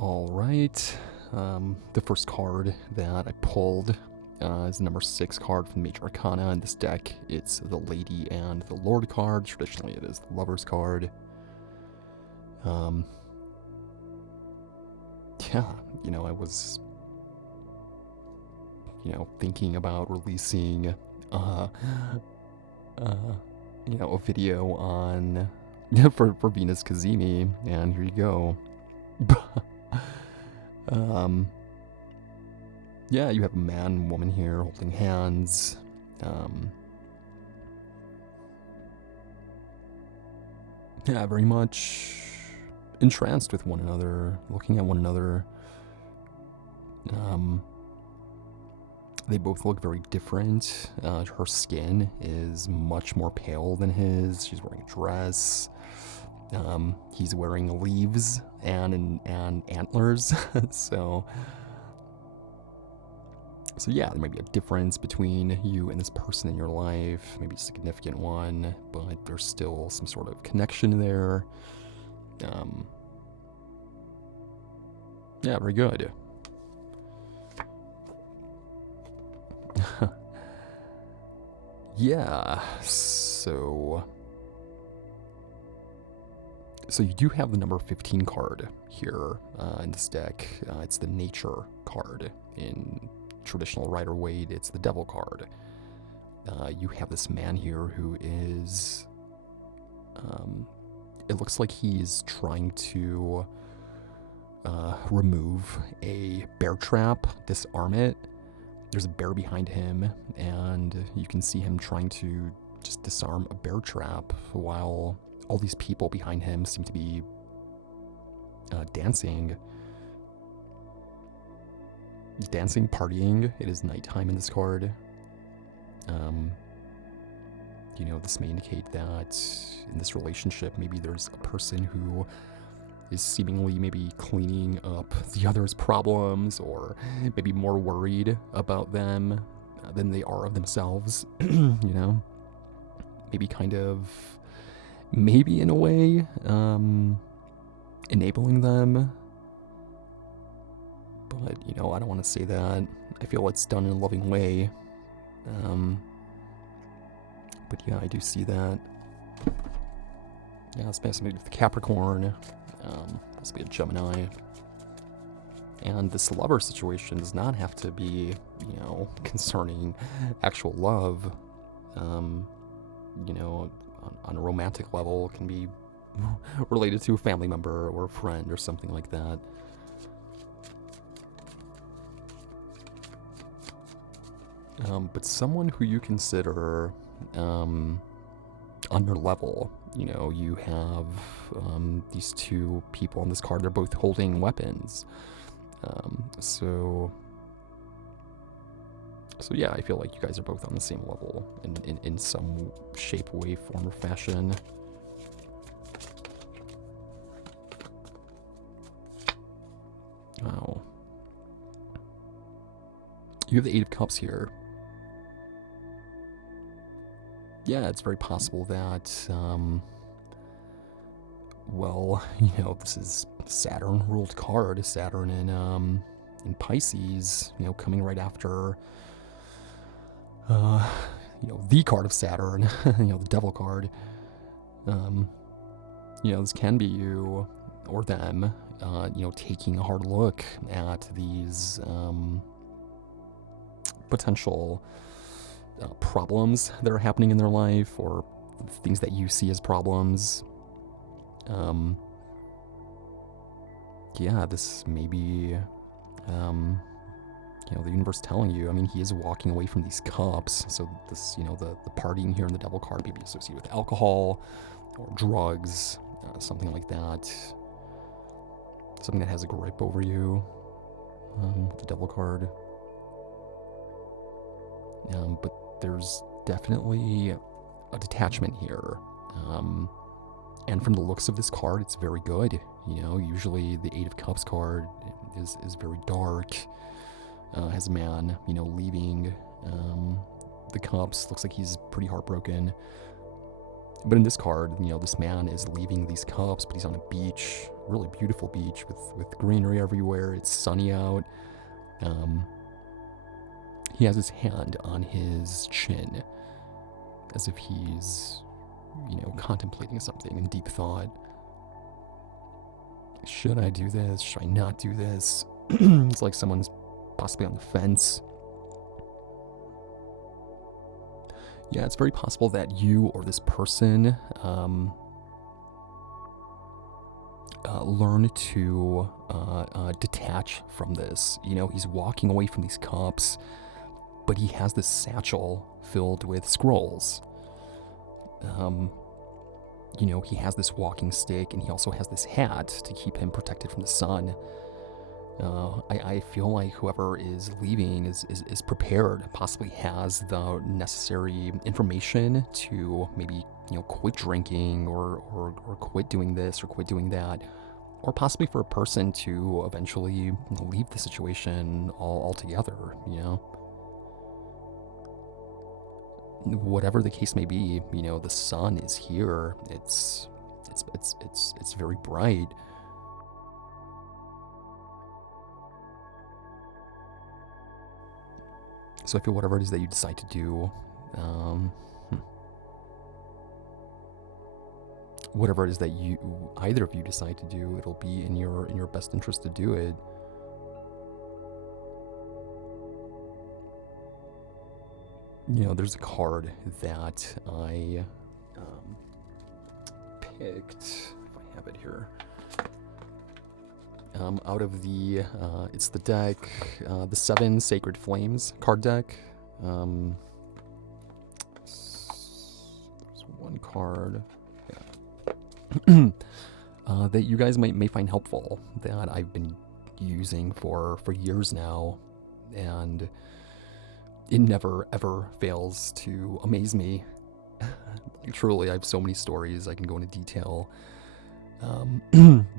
Alright, the first card that I pulled is the number 6 card from the Major Arcana. In this deck, it's the Lady and the Lord card. Traditionally, it is the Lover's card. Yeah, I was, thinking about releasing, a video on, for Venus Kazemi, and here you go. Yeah, you have a man and woman here holding hands. Yeah, very much entranced with one another, looking at one another. They both look very different. Her skin is much more pale than his. She's wearing a dress. He's wearing leaves and antlers. so yeah, there might be a difference between you and this person in your life, maybe a significant one, but there's still some sort of connection there. Yeah, very good. Yeah, so you do have the number 15 card here in this deck. It's the Nature card. In traditional Rider-Waite, it's the Devil card. You have this man here who is... it looks like he's trying to remove a bear trap, disarm it. There's a bear behind him, and you can see him trying to just disarm a bear trap while all these people behind him seem to be dancing, partying. It is nighttime in this card. This may indicate that in this relationship, maybe there's a person who is seemingly maybe cleaning up the other's problems, or maybe more worried about them than they are of themselves. Maybe in a way, enabling them. But, I don't want to say that. I feel it's done in a loving way. But yeah, I do see that. Yeah, it's basically with the Capricorn. Possibly a Gemini. And this lover situation does not have to be, concerning actual love. On a romantic level, it can be related to a family member or a friend or something like that. But someone who you consider on your level. You have these two people on this card. They're both holding weapons. So yeah, I feel like you guys are both on the same level in some shape, way, form, or fashion. Wow. You have the Eight of Cups here. Yeah, it's very possible that, this is Saturn-ruled card. Saturn in Pisces, coming right after, the card of Saturn, the Devil card. This can be you or them, taking a hard look at these potential problems that are happening in their life, or things that you see as problems. Yeah, this may be, the universe telling you. I mean, he is walking away from these cups, so this, the partying here in the Devil card may be associated with alcohol or drugs, something like that. Something that has a grip over you, with the Devil card. But there's definitely a detachment here. And from the looks of this card, it's very good. Usually the Eight of Cups card is very dark. Has a man, leaving the cups. Looks like he's pretty heartbroken. But in this card, this man is leaving these cups, but he's on a beach, really beautiful beach with greenery everywhere. It's sunny out. He has his hand on his chin, as if he's, contemplating something in deep thought. Should I do this? Should I not do this? It's like someone's possibly on the fence. Yeah, it's very possible that you or this person learn to detach from this. He's walking away from these cups, but he has this satchel filled with scrolls. He has this walking stick, and he also has this hat to keep him protected from the sun. I feel like whoever is leaving is prepared, possibly has the necessary information to maybe, quit drinking or quit doing this or quit doing that, or possibly for a person to eventually leave the situation altogether, Whatever the case may be, the sun is here. It's very bright. So I feel whatever it is that you decide to do, whatever it is that either of you decide to do, it'll be in your best interest to do it. There's a card that I picked, if I have it here, out of the, it's the deck, the 7 Sacred Flames card deck. There's one card that you guys may find helpful, that I've been using for years now, and it never ever fails to amaze me. Truly, I have so many stories I can go into detail,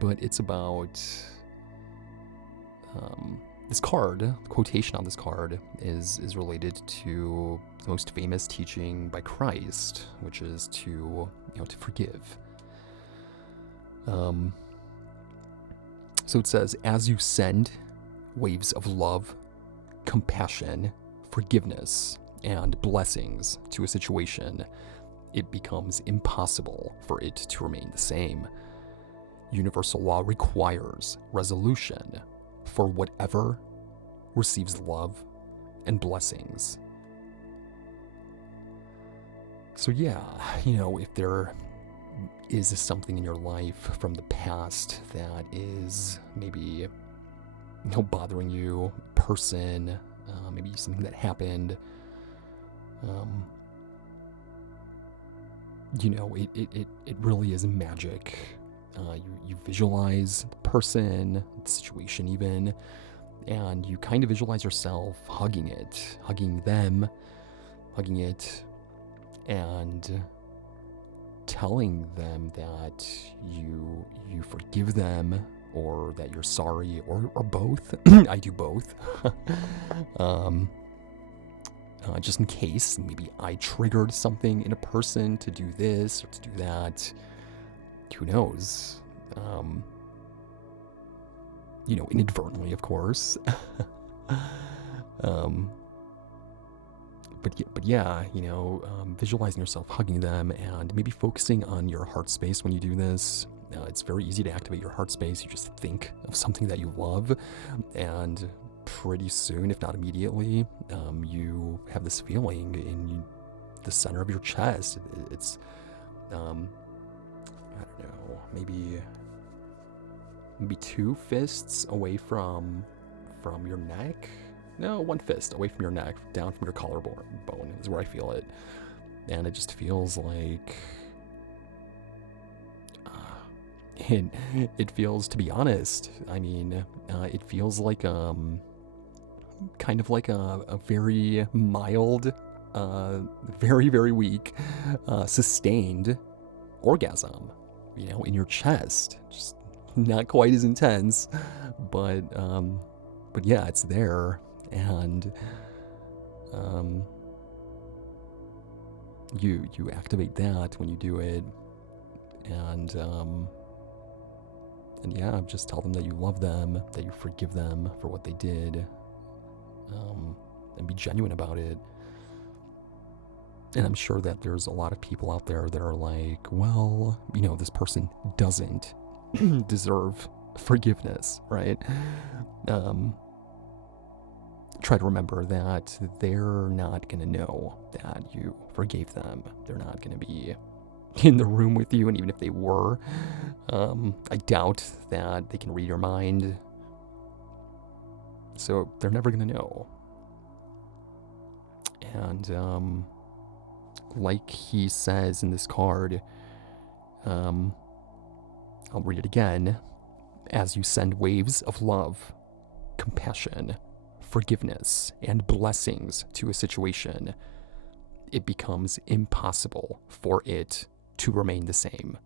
but it's about this card. The quotation on this card is related to the most famous teaching by Christ, which is to forgive. So it says, as you send waves of love, compassion, forgiveness, and blessings to a situation, it becomes impossible for it to remain the same. Universal law requires resolution for whatever receives love and blessings. So yeah, if there is something in your life from the past that is maybe bothering you, person, maybe something that happened, it really is magic. You visualize the person, the situation even, and you kind of visualize yourself hugging it, hugging them, hugging it, and telling them that you forgive them, or that you're sorry, or both. I do both. Just in case maybe I triggered something in a person to do this or to do that. Who knows? Inadvertently, of course. But yeah, visualizing yourself hugging them and maybe focusing on your heart space when you do this. It's very easy to activate your heart space. You just think of something that you love, and pretty soon, if not immediately, you have this feeling in the center of your chest. It's, I don't know, maybe 2 fists away from your neck. No, 1 fist away from your neck, down from your collarbone is where I feel it. And it just feels like, it feels, to be honest, it feels like, kind of like a very mild, very, very weak, sustained orgasm, in your chest. Just not quite as intense, but yeah, it's there. And you activate that when you do it, and yeah, just tell them that you love them, that you forgive them for what they did, and be genuine about it. And I'm sure that there's a lot of people out there that are like, well, this person doesn't deserve forgiveness, right? Try to remember that they're not going to know that you forgave them. They're not going to be in the room with you, and even if they were, I doubt that they can read your mind. So they're never going to know. And like he says in this card, I'll read it again. As you send waves of love, compassion, forgiveness, and blessings to a situation, it becomes impossible for it to remain the same.